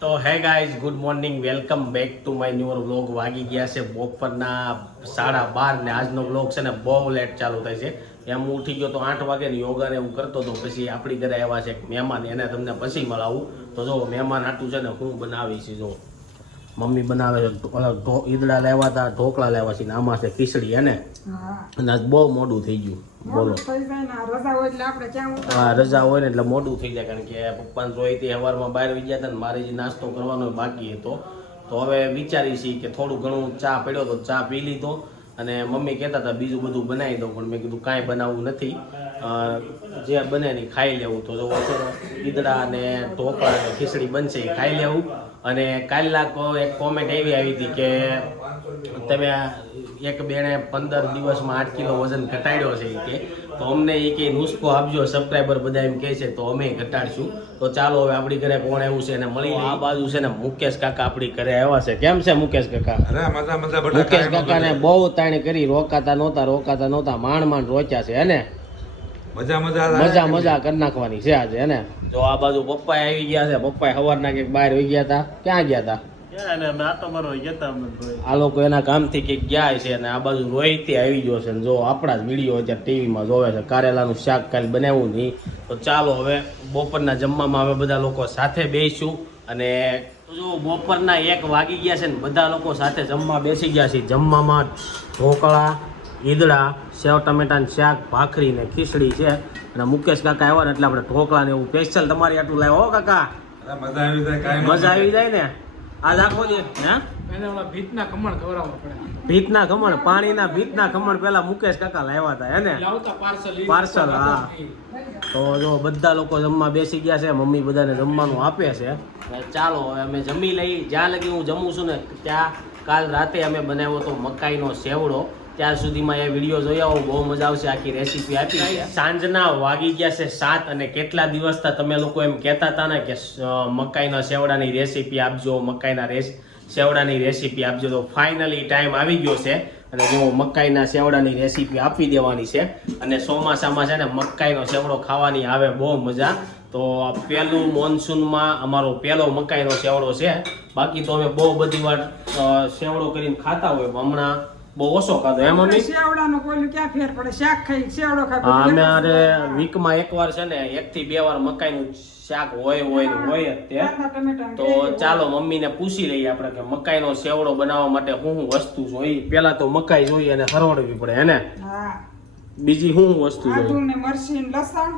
તો hey guys good morning welcome back to my newer vlog વાગી ગયા છે બપોરના સાડા બાર ને આજનો વ્લોગ છે ને બહુ લેટ ચાલુ થાય છે. એમ હું ઉઠી ગયો તો આઠ વાગે ને યોગા ને એવું કરતો તો પછી આપણી ઘરે આવ્યા છે મહેમાન એને તમને પછી મળાવું. તો જો મહેમાન આટલું છે ને હું બનાવી છે જો. મમ્મી બનાવે છે ઈદડા લેવા હતા ઢોકળા લેવા છે ને આમાં છે ખીચડી એને. અને આજ બહુ મોડું થઈ ગયું. બોલો. હા રજા હોય ને એટલે મોડું થઈ જાય કારણ કે પપ્પાને જોઈ તે સવારમાં બહાર વહી ગયા હતા ને મારે જે નાસ્તો કરવાનો બાકી હતો. તો હવે વિચારી છીએ કે થોડું ઘણું ચા પડ્યો તો ચા પી લીધો અને મમ્મી કહેતા હતા બીજું બધું બનાવી દઉં પણ મેં કીધું કાંઈ બનાવવું નથી. જે બને ને ખાઈ લેવું. તો ઈદડા અને ઢોકળા અને ખીચડી બનશે એ ખાઈ લેવું. અને કાલના એક કોમેન્ટ એવી આવી હતી કે તમે એક બેણે પંદર દિવસમાં આઠ કિલો વજન ઘટાડ્યો છે કે. તો અમને એ કે નુસ્ખો આપજો સબસ્ક્રાઈબર બધા એમ કહે છે તો અમે ઘટાડશું. તો ચાલો હવે આપણી ઘરે કોણ આવ્યું છે એને મળી આ બાજુ છે ને મુકેશ કાકા આપણી ઘરે આવ્યા છે. કેમ છે મુકેશ કાકા? અરે મજા મજા બટા મુકેશ કાકાને બહુ તાણી કરી રોકાતા નહોતા રોકાતા નહોતા માંડ માંડ રોક્યા છે એને મજા મજા મજા મજા કરી નાખવાની છે આજે એને જો આ બાજુ પપ્પા આવી ગયા છે પપ્પા સવારના કંઈક બહાર વહી ગયા હતા. ક્યાં ગયા હતા? આ લોકો એના કામથી કંઈક ગયા છે અને આ બાજુ રોહિતથી આવી ગયો છે ને જો આપણા જ વીડિયો અત્યારે ટીવીમાં જોવે છે કારેલાનું શાક કાલ બનાવવું નહીં. તો ચાલો હવે બપોરના જમવામાં હવે બધા લોકો સાથે બેસીશું અને જો બપોરના એક વાગી ગયા છે ને બધા લોકો સાથે જમવા બેસી ગયા છે. જમવામાં ઢોકળા ઈદડા સેવ ટમેટાનું શાક ભાખરી ને ખીચડી છે. અને મુકેશ કાકા આવ્યા ને એટલે આપણે ઢોકળા ને એવું સ્પેશિયલ તમારી આટલું લાવ્યો હો કાકા. મજા આવી જાય મજા આવી જાય ને? આજ આખો દી હે? એને ઓલા ભીતના ખમણ ખવડાવવા પડે. ભીતના ખમણ પાણીના ભીતના ખમણ પેલા મુકેશ કાકા લાવ્યા હતા એને ને? પાર્સલ પાર્સલ હા. તો જો બધા લોકો જમવા બેસી ગયા છે મમ્મી બધાને જમવાનું આપે છે. ચાલો હવે અમે જમી લઈ જ્યાં લગી હું જમું છું ને ત્યાં કાલ રાતે અમે બનાવ્યો તો મકાઈનો સેવડો. ત્યાં સુધીમાં એ વીડિયો જોઈ આવો બહુ મજા આવશે આખી રેસીપી આપી. સાંજના વાગી ગયા છે સાત અને કેટલા દિવસથી તમે લોકો એમ કહેતા હતા ને કે મકાઈના સેવડાની રેસીપી આપજો મકાઈના રેસ સેવડાની રેસીપી આપજો. તો ફાઇનલી ટાઈમ આવી ગયો છે અને જો મકાઈના સેવડાની રેસીપી આપી દેવાની છે અને ચોમાસામાં છે ને મકાઈનો સેવડો ખાવાની આવે બહુ મજા. તો પહેલું મોન્સૂનમાં અમારો પહેલો મકાઈનો સેવડો છે. બાકી તો અમે બહુ બધી વાર સેવડો કરીને ખાતા હોય. હમણાં બહુ ઓછો ખાધો. એમ મમ્મી શેવડાનો કોઈલું ક્યાં ફેર પડે? શાક ખાઈ શેવડો ખાઈ અમે અરે વીકમાં એકવાર છે ને એક થી બે વાર મકાઈનું શાક હોય હોય હોય જ તે. તો ચાલો મમ્મીને પૂછી લઈએ આપણે કે મકાઈનો સેવડો બનાવવા માટે શું શું વસ્તુ જોઈએ પેલા તો મકાઈ જોઈએ અને હરવડવી પડે હે ને? બીજી શું વસ્તુ જોઈએ ને લસણ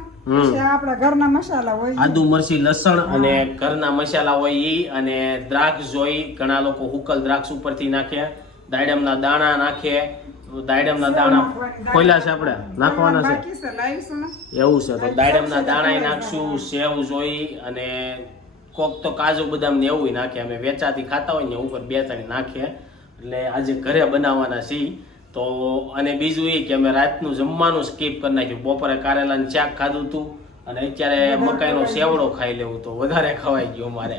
આપણા ઘરના મસાલા હોય આદુ મરચી લસણ અને ઘરના મસાલા હોય અને દ્રાક્ષ જોઈ ઘણા લોકો હુકલ દ્રાક્ષ ઉપરથી નાખે. દાડમના દાણા નાખીએ. દાડમના દાણા ખોલ્યા છે આપણે? નાખવાના છે? એવું છે તો દાડમના દાણા નાખશું સેવ જોઈ અને કોક તો કાજુ બદામ ને એવું નાખીએ અમે વેચાતી ખાતા હોય ને ઉપર બે ત્રણ નાખીએ. એટલે આજે ઘરે બનાવવાના છીએ. તો અને બીજું એ કે અમે રાતનું જમવાનું સ્કીપ કરી નાખ્યું. બપોરે કારેલાનું શાક ખાધું હતું અને અત્યારે મકાઈનો સેવડો ખાઈ લેવું તો વધારે ખવાઈ ગયું અમારે.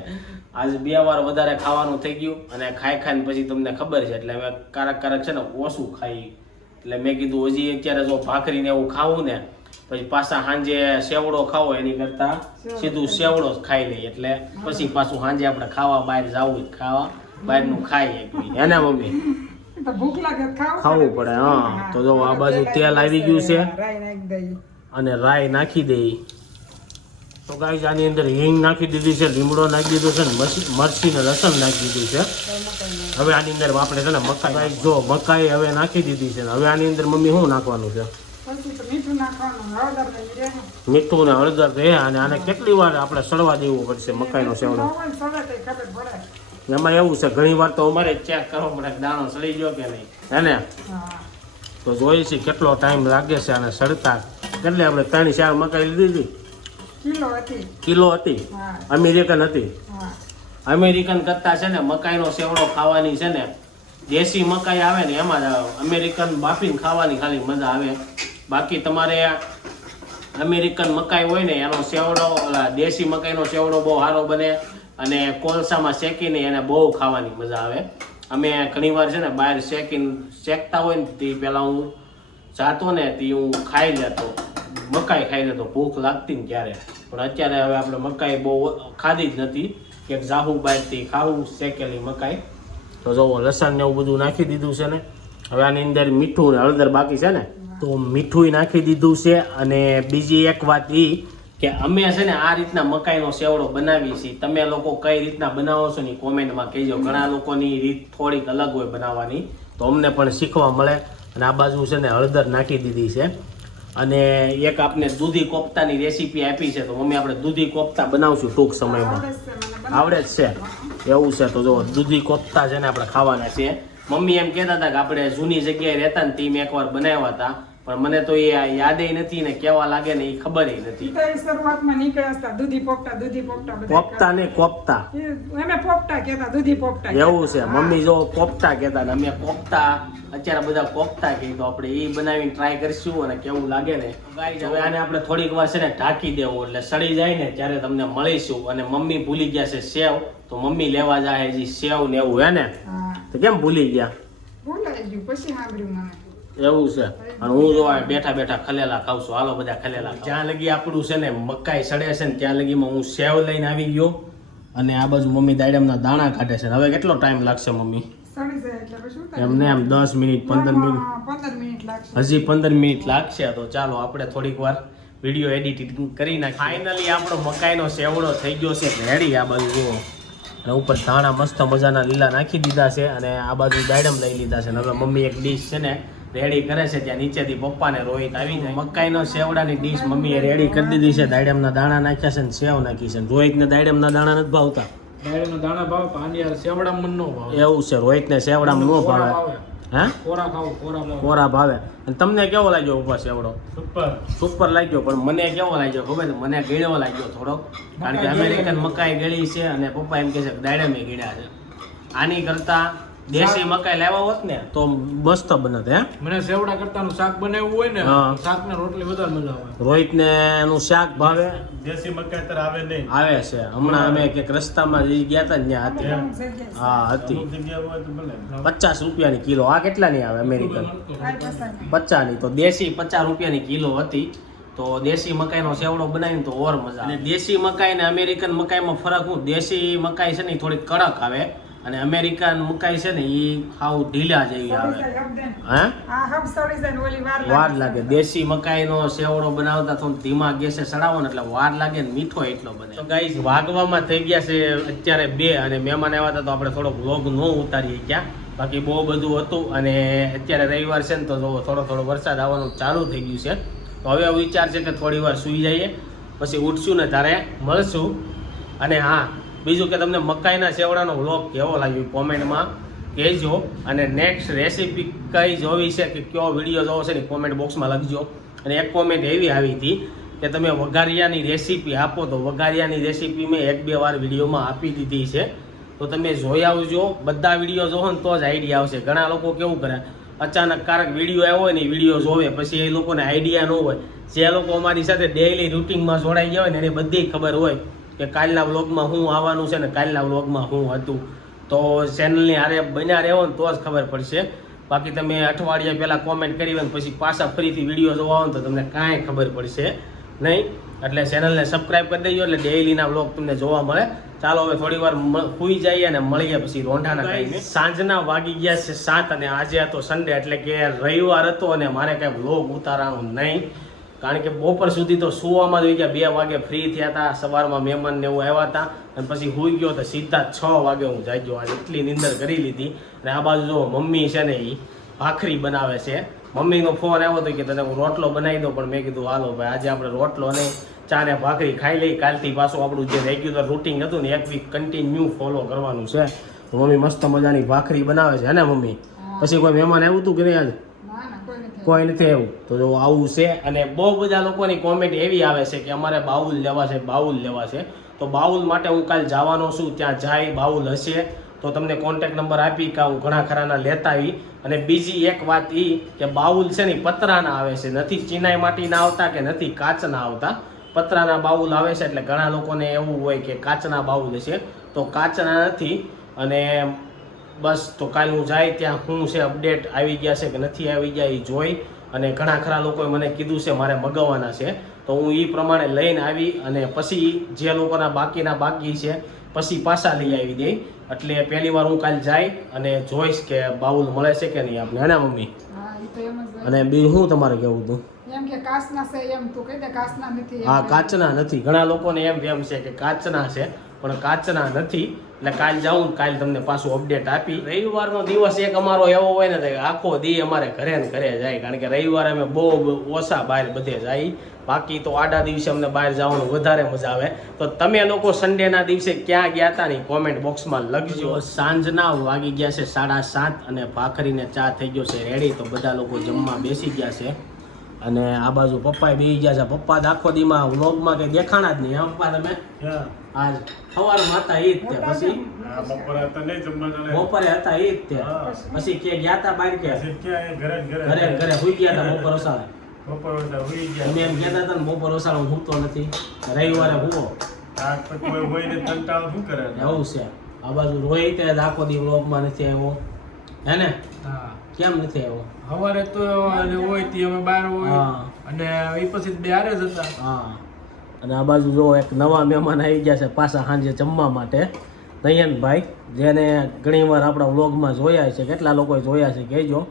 આજે બે વાર વધારે ખાવાનું થઈ ગયું અને ખાઈ ખાઈને પછી તમને ખબર છે એટલે હવે કારક કારક છે ને ઓછું ખાઈ. એટલે મેં કીધું હજી અત્યારે જો ભાખરીને એવું ખાવું ને પછી પાછા સાંજે સેવડો ખાવો એની કરતા સીધું સેવડો જ ખાઈ લઈએ. એટલે પછી પાછું સાંજે આપણે ખાવા બહાર જવું જ ખાવા. બહારનું ખાઈએ એને મમ્મી? ભૂખ લાગે ખાવું પડે. હા. તો જો આ બાજુ તેલ આવી ગયું છે. અને રાઈ નાખી દઈ તો ગાઈસ આની અંદર હિંગ નાખી દીધી છે, લીમડો નાખી દીધો છે ને મરચી લસણ નાખી દીધું છે. હવે આની અંદર આપણે છે ને મકાઈ guys જો મકાઈ હવે નાખી દીધી છે ને, હવે આની અંદર મમ્મી શું નાખવાનું છે? મીઠું ને હળદર રહે અને આને કેટલી વાર આપણે સડવા દેવું પડશે મકાઈનો સેવડો એમાં એવું છે, ઘણી વાર તો અમારે ચેક કરવો પડે દાણો સડી ગયો કે નહીં. હે તો જોઈએ છીએ કેટલો ટાઈમ લાગે છે અને સડતા કેટલી આપણે ત્રણ ચાર મકાઈ લીધી હતી. કિલો હતી. કિલો હતી? અમેરિકન હતી? અમેરિકન કરતા છે ને મકાઈનો સેવડો ખાવાની છે ને દેશી મકાઈ આવે ને એમાં જ અમેરિકન બાફીને ખાવાની ખાલી મજા આવે. બાકી તમારે અમેરિકન મકાઈ હોય ને એનો સેવડો દેશી મકાઈનો સેવડો બહુ સારો બને અને કોલસામાં શેકીને એને બહુ ખાવાની મજા આવે. અમે ઘણીવાર છે ને બહાર શેકીને શેકતા હોય ને તે પહેલાં હું જાતો ને તે હું ખાઈ લેતો. મકાઈ ખાઈ લેતો ભૂખ લાગતી ને ત્યારે પણ અત્યારે હવે આપણે મકાઈ બહુ ખાધી જ નથી. કે જાહુ બાયતી ખાવું શેકેલી મકાઈ? તો જુઓ લસણ ને એવું બધું નાખી દીધું છે ને. હવે આની અંદર મીઠું ને હળદર બાકી છે ને? તો મીઠું નાખી દીધું છે અને બીજી એક વાત એ કે અમે છે ને આ રીતના મકાઈનો સેવડો બનાવીએ છીએ. તમે લોકો કઈ રીતના બનાવો છો ને કોમેન્ટમાં કહેજો. ઘણા લોકોની રીત થોડીક અલગ હોય બનાવવાની. તો અમને પણ શીખવા મળે. અને આ બાજુ છે ને હળદર નાખી દીધી છે. અને એક આપને દૂધી કોફતાની રેસીપી આપી છે તો મમ્મી આપણે દૂધી કોફતા બનાવશું ટૂંક સમયમાં. આવડે જ છે એવું છે તો જો દૂધી કોફતા છે ને આપણે ખાવાના છે. મમ્મી એમ કહેતા હતા કે આપણે જૂની જગ્યાએ રહેતા ને ટીમ એકવાર બનાવ્યા હતા. પણ મને તો એ યાદે નથી ને કેવા લાગે ને એ ખબર નથી. શરૂઆતમાં નીકળ્યા હતા દૂધી પોપટા દૂધી પોપટા પોપટા ને કોપતા. અમે પોપટા કેતા દૂધી પોપટા એવું છે મમ્મી જો પોપટા કેતા ને અમે કોપતા અત્યારે બધા કોફતા કહી તો આપણે એ બનાવીને ટ્રાય કરીશું અને કેવું લાગે ને. હવે આને આપણે થોડીક વાર છે ને ઢાંકી દેવું એટલે સડી જાય ને ત્યારે તમને મળીશું. અને મમ્મી ભૂલી ગયા છે સેવ તો મમ્મી લેવા જાય હજી સેવ ને એવું હે ને? તો કેમ ભૂલી ગયા? ભૂલાઈ ગયું પછી સાંભળ્યું મને. એવું છે. અને હું જો બેઠા બેઠા ખલેલા ખાવ છું. હાલો બધા ખલેલા જ્યાં લગી આપણું છે ને મકાઈ સડે છે ને ત્યાં લગીમાં હું સેવ લઈને આવી ગયો. અને આ બાજુ મમ્મી દાડમના દાણા કાઢે છે. હવે કેટલો ટાઈમ લાગશે મમ્મી? એમને એમ દસ મિનિટ પંદર મિનિટ. હા, પંદર મિનિટ લાગશે. હજી પંદર મિનિટ લાગશે તો ચાલો આપણે થોડીક વાર વીડિયો એડિટિંગ કરી નાખી ફાઇનલી આપણો મકાઈનો સેવડો થઈ ગયો છે. રેડી આ બાજુ જુઓ. અને ઉપર ધાણા મસ્ત મજાના લીલા નાખી દીધા છે અને આ બાજુ દાડમ લઈ લીધા છે. અને હવે મમ્મી એક ડીશ છે ને રેડી કરે છે ત્યાં નીચેથી પપ્પાને રોહિત આવી જાય. મકાઈનો સેવડાની ડીશ મમ્મીએ રેડી કરી દીધી છે. દાડમના દાણા નાખ્યા છે ને સેવ નાખી છે. રોહિતને દાડમના દાણા નથી ભાવતા. ડાયરીનો દાણા ભાવ પાણી સેવડા મન નો ભાવ. એવું છે રોહિતને સેવડામાં ન ભાવે. ભાવે. કોરા ખાવ કોરા ભાવ. કોરા ભાવે. અને તમને કેવો લાગ્યો ઊભા સેવડો સુપર. સુપર લાગ્યો પણ મને કેવો લાગ્યો ખબર મને ગળ્યો લાગ્યો થોડોક. કારણ કે અમેરિકન મકાઈ ગળી છે અને પપ્પા એમ કહે છે કે દાડમે ગળ્યા છે. આની કરતા દેશી મકાઈ લાવ્યા હોત ને તો મસ્ત બનત હે? મને સેવડા કરતાનું શાક બનાવ્યું હોય ને હા. શાક ને રોટલી વધારે મજા આવે. રોહિતને એનું શાક ભાવે? દેશી મકાઈ તર આવે નહીં. આવે છે. હમણાં અમે કંઈક રસ્તામાં જઈ ગયા હતા ત્યાં હતી. હા હતી. પચાસ રૂપિયાની કિલો. આ કેટલાની આવે અમેરિકન? પચાસની. તો દેશી પચાસ રૂપિયાની કિલો હતી. તો દેશી મકાઈનો સેવડો બનાવીને તો ઓર મજા અને દેશી મકાઈ ને અમેરિકન મકાઈમાં ફરક હું દેશી મકાઈ છે ને થોડી કડક આવે. અને અમેરિકન મુકાય છે ને એ હાવ ઢીલા જેવી આવે. વાર વાર લાગે. દેશી મકાઈનો સેવડો બનાવતા થોડું ધીમા ગેસે સડાવો ને એટલે વાર લાગે ને મીઠો એટલો બને. તો ગાઈસ વાગવામાં થઈ ગયા છે અત્યારે બે અને મહેમાન આવ્યા હતા તો આપણે થોડો વ્લોગ ન ઉતારીએ ક્યાં. બાકી બહુ બધું હતું અને અત્યારે રવિવાર છે ને તો થોડો થોડો વરસાદ આવવાનું ચાલુ થઈ ગયું છે. તો હવે વિચાર છે કે થોડી વાર સૂઈ જઈએ. પછી ઉઠશું ને ત્યારે મળશું. અને હા બીજું કે તમને મકાઈના સેવડાનો વ્લોગ કેવો લાગ્યો કોમેન્ટમાં કહેજો અને નેક્સ્ટ રેસીપી કઈ જોવી છે કે કયો વીડિયો જોવો છે ને કોમેન્ટ બોક્સમાં લખજો. અને એક કોમેન્ટ એવી આવી હતી કે તમે વઘારિયાની રેસીપી આપો તો વઘારિયાની રેસીપી મેં એક બે વાર વિડીયોમાં આપી દીધી છે. તો તમે જોઈ આવજો. બધા વીડિયો જોવો ને તો જ આઈડિયા આવશે. ઘણા લોકો કેવું કરે? અચાનક કારક વીડિયો આવ્યો હોય ને વીડિયો જોવે. પછી એ લોકોને આઈડિયા ન હોય. જે લોકો અમારી સાથે ડેઇલી રૂટિનમાં જોડાઈ ગયા હોય ને એને બધી ખબર હોય. કે કાલના વ્લોગમાં હું આવવાનું છે ને કાલના વ્લોગમાં હું હતું. તો ચેનલની હારે બન્યા રહેવો ને તો જ ખબર પડશે. બાકી તમે અઠવાડિયા પહેલાં કોમેન્ટ કરી હોય ને પછી પાછા ફરીથી વીડિયો જોવા આવો તો તમને કાંઈ ખબર પડશે નહીં. એટલે ચેનલને સબસ્ક્રાઈબ કરી દેજો એટલે ડેઇલીના વ્લોગ તમને જોવા મળે. ચાલો હવે થોડી વાર સુઈ જઈએ અને મળીએ પછી રોંઢાના ટાઈમે સાંજના વાગી ગયા છે સાત અને આજે હતો સન્ડે એટલે કે રવિવાર હતો અને મારે કાંઈ વ્લોગ ઉતારવાનું નહીં. કારણ કે બપોર સુધી તો સુવામાં જ હોય ગયા બે વાગે ફ્રી થયા હતા સવારમાં મહેમાન ને એવું આવ્યા હતા અને પછી હોઈ ગયો તો સીધા છ વાગે હું જાગ્યો. આજે એટલી નિંદર કરી લીધી. અને આ બાજુ જો મમ્મી છે ને એ ભાખરી બનાવે છે. મમ્મીનો ફોન આવ્યો હતો કે તને હું રોટલો બનાવી દઉં પણ મેં કીધું હાલો ભાઈ આજે આપણે રોટલો નહીં ચા ને ભાખરી ખાઈ લઈ. કાલથી પાછું આપણું જે રેગ્યુલર રૂટિન હતું ને એક વીક કન્ટિન્યુ ફોલો કરવાનું છે. મમ્મી મસ્ત મજાની ભાખરી બનાવે છે હે ને મમ્મી? પછી કોઈ મહેમાન આવ્યું હતું કે નહીં આજે? નથી એવું. તો જો આવું છે અને બહુ બધા લોકોની કોમેન્ટ એવી આવે છે કે અમારે બાઉલ લેવા છે, બાઉલ લેવા છે. તો બાઉલ માટે હું કાલ જવાનો છું, ત્યાં જાય, બાઉલ હશે. તો તમને કોન્ટેક્ટ નંબર આપી કે હું ઘણા ખરાના લેતા આવી અને બીજી એક વાત એ કે બાઉલ છે ને પતરાના આવે છે. નથી ચિનાઈ માટીના આવતા કે નથી કાચના આવતા. પતરાના બાઉલ આવે છે એટલે ઘણા લોકોને એવું હોય કે કાચના બાઉલ છે. તો કાચના નથી અને બસ તો કાલ હું જાય ત્યાં શું છે અપડેટ આવી ગયા છે કે નથી આવી ગયા એ જોઈ અને ઘણા ખરા લોકોએ મને કીધું છે મારે મગાવવાના છે. તો હું એ પ્રમાણે લઈને આવી અને પછી જે લોકોના બાકીના બાકી છે પછી પાછા લઈ આવી દઈ એટલે પહેલી વાર હું કાલ જાય અને જોઈશ કે બાઉલ મળે છે કે નહીં આપણે હે મમ્મી. અને બીજું શું તમારે કેવું હતું? એમ કે કાચના છે એમ તું કહી દે કાચના નથી હા કાચના નથી. ઘણા લોકોને એમ એમ છે કે કાચના છે. પણ કાચના નથી. એટલે કાલ જાઉં કાલ તમને પાછું અપડેટ આપી. રવિવારનો દિવસ એક અમારો એવો હોય ને આખો દી અમારે ઘરે ને ઘરે જાય. કારણ કે રવિવારે અમે બહુ ઓછા બહાર બધે જાય. બાકી તો આડા દિવસે અમને બહાર જવાનું વધારે મજા આવે. તો તમે લોકો સન્ડેના દિવસે ક્યાં ગયા હતા ને કોમેન્ટ બોક્સમાં લખજો. સાંજના વાગી ગયા છે સાડા સાત અને ભાખરીને ચા થઈ ગયો છે રેડી તો બધા લોકો જમવા બેસી ગયા છે. અને આ બાજુ પપ્પાએ બે ગયા છે. પપ્પા તો આખો દીમાં વ્લોગમાં કઈ દેખાણા જ નહીં. હા પપ્પા તમે? આજ સવારમાં હતા એ જ તે. પછી? બપોરે હતા એ જ તે. પછી કે ગયા હતા બાર કે? ક્યાં ઘરે ઘરે હુઈ ગયા હતા બપોર ઓસાળે. અમે એમ કહેતા હતા ને બપોર ઓસાળે હું સૂતો નથી. રવિવારે હુવો. આ પછી કોઈ હોય ને કંટાળો શું કરે? એવું છે. આ બાજુ રોહિત આખો દી વ્લોગમાં નથી આવ્યો. હે ને? હા. કેમ નથી આવ્યો? હવારે તો અને હોય તે અમે બહાર હોય. અને એ પછી બે હારે જ હતા. હા. અને આ બાજુ જો એક નવા મહેમાન આવી ગયા છે પાછા સાંજે જમવા માટે. નયનભાઈ જેને ઘણીવાર આપણા વ્લોગમાં જોયા છે કેટલા લોકોએ જોયા છે કહેજો.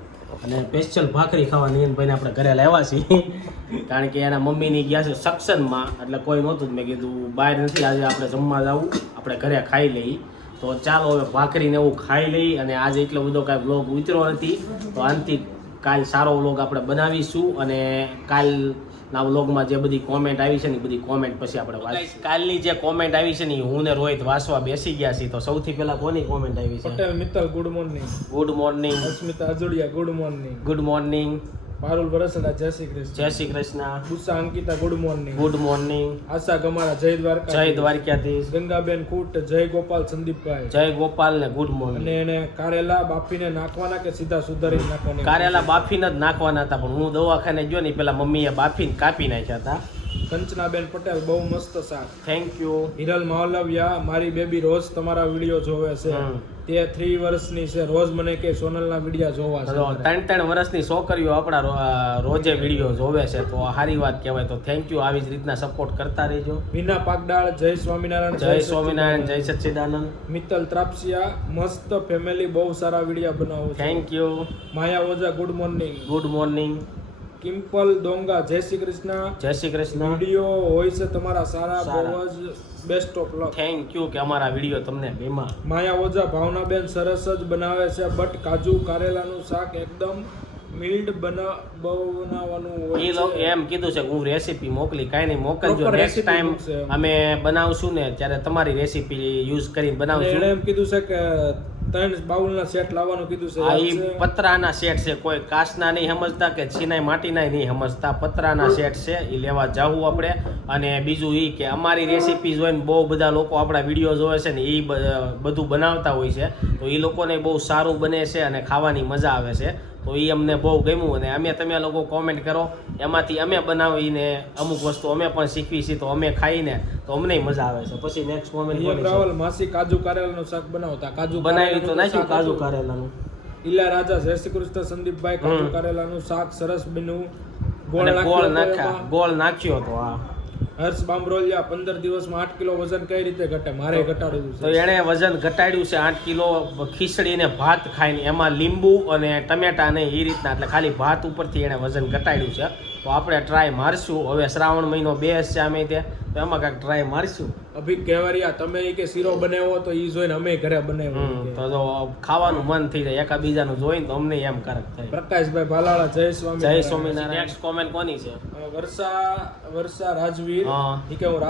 અને સ્પેશિયલ ભાખરી ખાવા નયનભાઈને આપણે ઘરે લાવ્યા છીએ. કારણ કે એના મમ્મીની ગયા છે સક્સનમાં એટલે કોઈ નહોતું જ મેં કીધું બહાર નથી આજે આપણે જમવા જવું. આપણે ઘરે ખાઈ લઈ તો ચાલો હવે ભાખરીને એવું ખાઈ લઈ અને આજે એટલો બધો કાંઈ વ્લોગ ઉતર્યો નથી. તો આનથી કાલ સારો વ્લોગ આપણે બનાવીશું અને કાલના વ્લોગમાં જે બધી કોમેન્ટ આવી છે ને બધી કોમેન્ટ પછી આપણે વાંચીશું. કાલની જે કોમેન્ટ આવી છે ને હું ને રોહિત વાસવા બેસી ગયા છીએ. તો સૌથી પહેલા કોની કોમેન્ટ આવી છે? Patel Mittal good morning. Good morning. Asmita Ajodiya good morning. Good morning. Parul Varsada જય શ્રી કૃષ્ણ. જય Shri Krishna. Usha Ankita good morning good morning Asha Gamara જય દ્વારકા જય દ્વારકાધીશ. ગંગાબેન કુટ જય ગોપાલ સંદીપભાઈ. જય ગોપાલ ને ગુડ અને એને કારેલા બાફીને નાખવાના કે સીધા સુધારી નાખવાના? કારેલા બાફીને જ નાખવાના હતા પણ હું દવાખાને ગયો ને પેલા મમ્મીએ બાફીને કાપી નાખ્યા હતા. કંચનાબેન પટેલ બહુ મસ્ત શાક. થેન્ક યુ હિરલ માવલવિયા મારી બેબી રોજ તમારા વીડિયો જોવે છે. તે થ્રી વર્ષની છે. રોજ મને કે સોનલના વિડીયા જોવા છે. ત્રણ ત્રણ વર્ષની છોકરીઓ આપણા રોજે વીડિયો જોવે છે. તો સારી વાત કહેવાય. તો થેન્ક યુ આવી જ રીતના સપોર્ટ કરતા રહેજો. વિના પાગડાળ જય સ્વામિનારાયણ જય સ્વામિનારાયણ જય સચ્ચિદાનંદ. મિત્તલ ત્રાપસિયા મસ્ત ફેમિલી બહુ સારા વિડીયા બનાવો thank you Maya Ojha good morning good morning Kimpal Donga જય શ્રી કૃષ્ણ. જય શ્રી કૃષ્ણ. વીડિયો હોય છે તમારા સારા. બહુ જ best of luck thank you કે અમારા વીડિયો તમને બેમાં. માયા ઓઝા ભાવનાબેન સરસ જ બનાવે છે બટ કાજુ કારેલાનું શાક એકદમ મિલ્ડ બના બનાવવાનું હોય છે. એમ કીધું છે કે હું રેસીપી મોકલી કાંઈ નહીં મોકલજો. નેક્સ્ટ ટાઈમ અમે બનાવશું ને ત્યારે તમારી રેસીપી યુઝ કરીને બનાવશું. એમ કીધું છે કે ત્રણ બાઉલના સેટ લાવવાનું કીધું છે આ ઈ પતરાના સેટ છે કોઈ કાચના નહીં સમજતા કે છીનાઈ માટીના નહીં સમજતા. પતરાના સેટ છે એ લેવા જાવું આપણે. અને બીજું એ કે અમારી રેસીપી જોઈને બહુ બધા લોકો આપણા વીડિયો જોવે છે ને એ બધું બનાવતા હોય છે. તો એ લોકોને બહુ સારું બને છે અને ખાવાની મજા આવે છે. તો એ અમને બહુ ગમ્યું અને અમે તમે લોકો કોમેન્ટ કરો. એમાંથી અમે બનાવીને અમુક વસ્તુ અમે પણ શીખવી છીએ તો અમે ખાઈને તો અમને મજા આવે છે. પછી નેક્સ્ટ કોમેન્ટ રાવલ માસી કાજુ કારેલાનું શાક બનાવતા. કાજુ બનાવી તો નાખ્યું કાજુ હતું. કારેલાનું. ઈલા રાજા જય શ્રી કૃષ્ણ સંદીપભાઈ કાજુ. કારેલાનું શાક સરસ બન્યું. ગોળ નાખ્યો હતો ગોળ નાખ્યો તો આ. હર્ષ બામરોલિયા પંદર દિવસમાં આઠ કિલો વજન કઈ રીતે ઘટે? મારે ઘટાડવું તો એણે વજન ઘટાડ્યું છે આઠ કિલો ખીચડી ને ભાત ખાઈને. એમાં લીંબુ અને ટમેટા ને એ રીતના એટલે ખાલી ભાત ઉપરથી એણે વજન ઘટાડ્યું છે. તો આપણે ટ્રાય મારશું. હવે શ્રાવણ મહિનો બેસ છે અમે તે. તો એમાં કાંઈક ટ્રાય મારશું. અભી કહેવારિયા તમે કે શીરો બનાવ્યો તો એ જોઈને અમે ઘરે બનાવ્યો તો જો ખાવાનું મન થઈ જાય એકાબીજાનું જોઈને તો અમને એમ કરક થાય. પ્રકાશભાઈ ભાલાળા જય સ્વામી જય સ્વામિનારાયણ. નેક્સ્ટ કોમેન્ટ કોની છે? વર્ષા વર્ષા રાજવીર. એ કે હું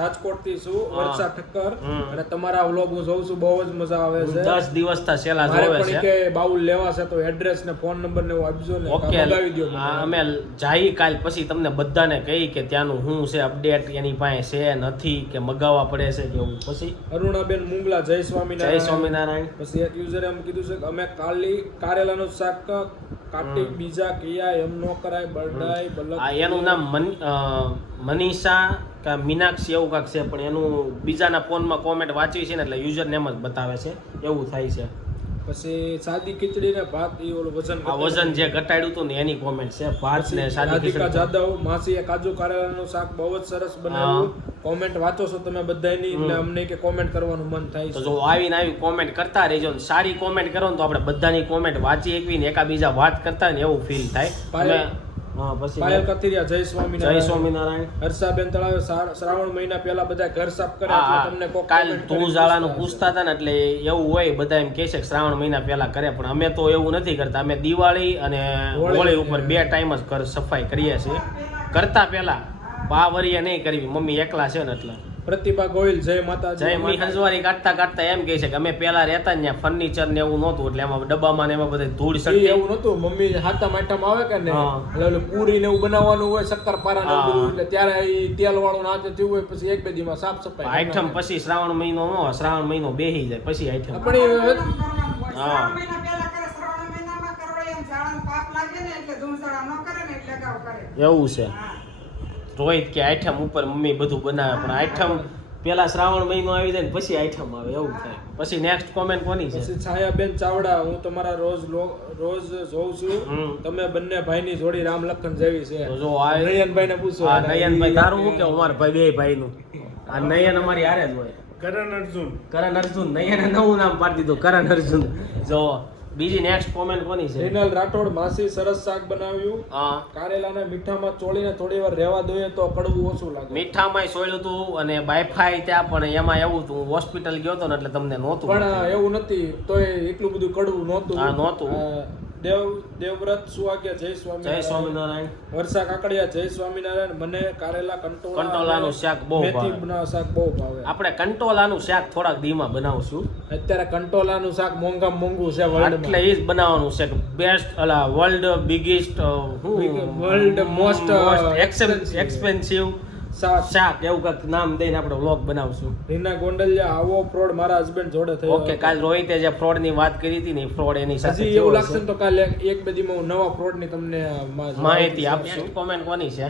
રાજકોટથી છું વર્ષા ઠક્કર. અને તમારા વ્લોગ હું જોઉં છું બહુ જ મજા આવે છે. દસ દિવસ થા છેલા જોવે છે. કે બાઉલ લેવા છે તો એડ્રેસ ને ફોન નંબર ને એવું આપજો ને મંગાવી અમે જાઈ કાલ પછી તમને બધાને કહી કે ત્યાંનું શું છે અપડેટ એની પાસે છે નથી કે મગાવવા પડે છે કે એવું. પછી અરુણાબેન મુંગલા જય જય સ્વામિનારાયણ. સ્વામિનારાયણ પછી એક યુઝરે એમ કીધું છે કે અમે કાલી કારેલાનું શાક કાટી બીજા કિયા એમ નો કરાય બરડાય બલક આ એનું નામ મન મનીષા કે મીનાક્ષી એવું કાંક છે પણ એનું બીજાના ફોનમાં કોમેન્ટ વાંચી છે ને એટલે યુઝર નેમ જ બતાવે છે. એવું થાય છે. પછી સાદી ખીચડી ને ભાત એ ઓલું વજન આ વજન જે ઘટાડ્યું હતું ને એની કોમેન્ટ છે ભાત ને સાદી ખીચડી. જાદવ માસીએ કાજુ કારેલાનું શાક બહુ જ સરસ બનાવ્યું. કોમેન્ટ વાંચો છો તમે બધાની એટલે અમને કે કોમેન્ટ કરવાનું મન થાય તો જો આવીને આવી કોમેન્ટ કરતા રહેજો ને સારી કોમેન્ટ કરો ને તો આપણે બધાની કોમેન્ટ વાંચી એકવી ને એકાબીજા વાત કરતા ને એવું ફીલ થાય. પાયલ- હા પાયલ પછી કથિરિયા જય જય સ્વામિનારાયણ. સ્વામિનારાયણ હર્ષાબેન તળાવે શ્રાવણ મહિના પહેલા બધા ઘર સાફ કરે એટલે તમને કોક કાલ કરીને પૂછતા હતા ને એટલે એવું હોય બધા એમ કહે છે કે શ્રાવણ મહિના પહેલા કરે પણ અમે તો એવું નથી કરતા. અમે દિવાળી અને હોળી ઉપર બે ટાઈમ જ ઘર સફાઈ કરીએ છીએ. કરતા પહેલા આ વરીએ નહીં કરવી મમ્મી એકલા છે ને એટલે. પ્રતિભા ગોયલ જય માતાજી. જય મી હંજવારી કાઢતા કાઢતા એમ કહે છે કે અમે પહેલા રહેતા ને ત્યાં ફર્નિચર ને એવું નહોતું એટલે એમાં ડબ્બામાં ને એમાં બધે ધૂળ સડતી એવું નતું મમ્મી હાથા માટમ આવે કે ને એટલે પૂરી ને એવું બનાવવાનું હોય શક્કરપારા ને બધું. એટલે ત્યારે એ તેલ વાળું નાચે થયું હોય પછી એક બે દીમાં સાફ સફાઈ આઈટમ પછી શ્રાવણ મહિનો નો શ્રાવણ મહિનો બેહી જાય પછી આઈટમ. પણ હા. શ્રાવણ મહિના પહેલા કરે શ્રાવણ મહિનામાં કરવડે એમ ઝાડાનું પાપ લાગે ને એટલે ધૂળઝાડા ન કરે ને એટલે અગાઉ કરે. એવું છે. રોહિત કે આઠમ ઉપર મમ્મી બધું બનાવે પણ આઠમ પેલા શ્રાવણ મહિનો આવી જાય ને પછી આઈટમ આવે એવું થાય. પછી નેક્સ્ટ કોમેન્ટ કોની છે? પછી છાયાબેન ચાવડા હું તમારા રોજ લો- રોજ જોઉં છું. તમે બંને ભાઈની જોડી રામ લખન જેવી છે. જો આ નયનભાઈ ને પૂછો. આ નયનભાઈ તારું શું કે અમાર ભાઈ બે ભાઈ નું આ નયન અમારી હારે જ હોય. કરણ અર્જુન. કરણ અર્જુન નયને નવું નામ પાડી દીધું કરણ અર્જુન. જો બીજી નેક્સ્ટ કોમેન્ટ કોની છે? રિનલ રાઠોડ માસી સરસ શાક બનાવ્યું. હા. કારેલાને મીઠામાં ચોળીને થોડી વાર રહેવા દઈએ તો કડવું ઓછું લાગે. મીઠામાં સોયલું હતું અને બાયફાઈ ત્યાં પણ એમાં એવું હતું હોસ્પિટલ ગયો હતો ને એટલે તમને નહોતું પણ એવું નથી તોય એટલું બધું કડવું નહોતું. હા, નહોતું. દેવ દેવવ્રત સુવાગ્યા જય જય સ્વામિનારાયણ. વર્ષા કાકડિયા જય સ્વામિનારાયણ. મને કારેલા કંટોળા કંટોલાનું શાક બહુ ભાવે. બનાવ શાક બહુ ભાવે. આપણે કંટોલાનું શાક થોડાક દીમાં બનાવશું. અત્યારે કંટોલાનું શાક મોંઘા મોંઘું છે એટલે એ જ બનાવવાનું છે બેસ્ટ અલા world biggest world most expensive શાક શાક એવું કંઈક નામ દઈને આપણે વ્લોગ બનાવશું. રીના ગોંડલિયા આવો ફ્રોડ મારા હસબન્ડ જોડે થયો ઓકે કાલ રોહિતે જે ફ્રોડની વાત કરી હતી ને ફ્રોડ એની સાથે હજી એવું લાગશે તો કાલે એક બધી હું નવા ફ્રોડની તમને માહિતી આપશું. કોમેન્ટ કોની છે?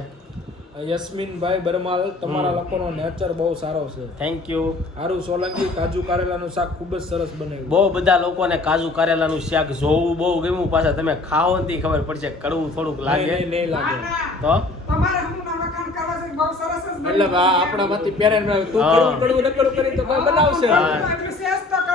યસ્મીનભાઈ બરમાલ તમારા લોકોનો નેચર બહુ સારો છે. થેન્ક યુ હારું સોલંકી કાજુ કારેલાનું શાક ખૂબ જ સરસ બનાવ્યું. બહુ બધા લોકોને કાજુ કારેલાનું શાક જોવું બહુ ગમ્યું પાછા. તમે ખાઓ ને ખબર પડશે કડવું થોડુંક લાગે. નહીં, લાગે. તો. એટલે આપણામાંથી પેરેન્ટ તું. કડવું કડવું નકડું કરી તો બનાવશે.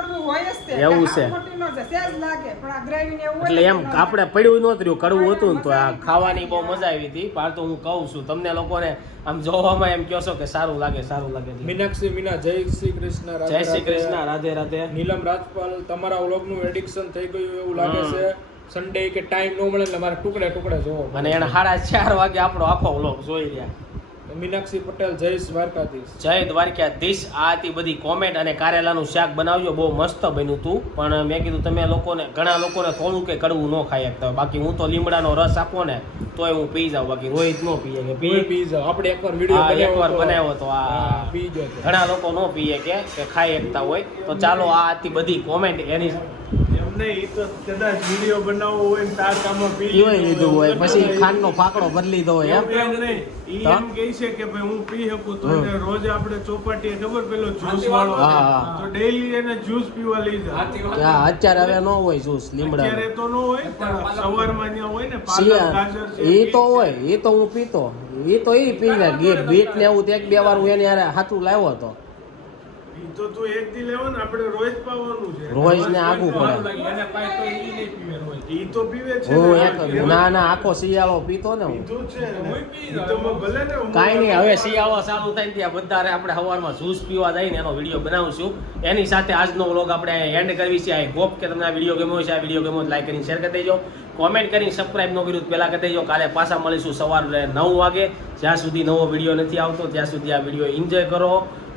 કરવું હોય જ તે. એવું છે. ખોટી ન. સહેજ લાગે. પણ આ ગ્રેવી ને એવું એટલે એમ આપણે પડ્યું નહોતું કડવું હતું ને તો આ ખાવાની બહુ મજા આવી હતી. પાર તો હું કહું છું તમને લોકોને આમ જોવામાં એમ કહો છો કે સારું લાગે સારું લાગે મીનાક્ષી મીના જય શ્રી કૃષ્ણ જય શ્રી કૃષ્ણ રાધે રાધે. નીલમ રાજપાલ તમારા વ્લોગનું એડિક્શન થઈ ગયું એવું લાગે છે. સન્ડે કે ટાઈમ ન મળે એટલે મારે ટુકડે ટુકડે જોવો અને એને સાડા ચાર વાગે આપણો આખો વ્લોગ જોઈ રહ્યા. મીનાક્ષી પટેલ જય દ્વારકાધીશ. જય દ્વારકાધીશ. આ હતી બધી કોમેન્ટ અને કારેલાનું શાક બનાવજો. બહુ મસ્ત બન્યું હતું પણ મેં કીધું તમે લોકોને ઘણા લોકોને થોડું કે કડવું ન ખાઈ શકતા બાકી હું તો લીમડાનો રસ આપો ને તોય હું પી જાઉં. બાકી રોહિત ન પીએ કે પી? પી જાઓ. આપણે એકવાર વીડિયો એકવાર બનાવ્યો તો આ પી ગયો ઘણા લોકો ન પીએ કે કે ખાઈ શકતા હોય. તો ચાલો આ હતી બધી કોમેન્ટ એની તો કદાચ વીડિયો બનાવવો હોય ને તાર કામમાં પી લીધું હોય પછી ખાંડનો પાકડો બદલી દો એમ? એમ નહીં? એમ કહે છે કે ભાઈ હું પી શકું તો રોજ આપણે ચોપાટીએ ખબર પેલો જ્યુસ વાળો? હા, હા. તો ડેઈલી એને જ્યુસ પીવા લઈ જાય. કે અત્યારે હવે ન હોય જ્યુસ લીમડા અત્યારે તો ન હોય પણ સવારમાં ત્યાં હોય ને પાલક ગાજર એ તો હોય એ તો હું પીતો. એ તો એ પીને બીટ ને એવું એક બે વાર હું એની હાથું લાવ્યો હતો. તો તું એક દી લેવો ને આપણે રોજ પાવાનું છે. રોજ ને આગું પડે. ઈ નહીં પીવે રોજ. ઈ તો પીવે છે હું એક ના ના આખો શિયાળો પીતો ને હું. છે તો ભલે ને કાઈ નહીં હવે શિયાળો ચાલુ થાય ને ત્યાં બધા આપણે સવારમાં જ્યુસ પીવા જઈને એનો વીડિયો બનાવશું. એની સાથે આજનો વ્લોગ આપણે એન્ડ કરવી છે. આઈ હોપ કે તમને આ વીડિયો ગમ્યો છે આ વીડિયો ગમ્યો લાઈક કરીને શેર કરી દેજો. કોમેન્ટ કરીને સબસ્ક્રાઈબ ન કર્યું પહેલાં કરી દેજો. કાલે પાછા મળીશું સવારે નવ વાગે. જ્યાં સુધી નવો વીડિયો નથી આવતો ત્યાં સુધી આ વીડિયો એન્જોય કરો.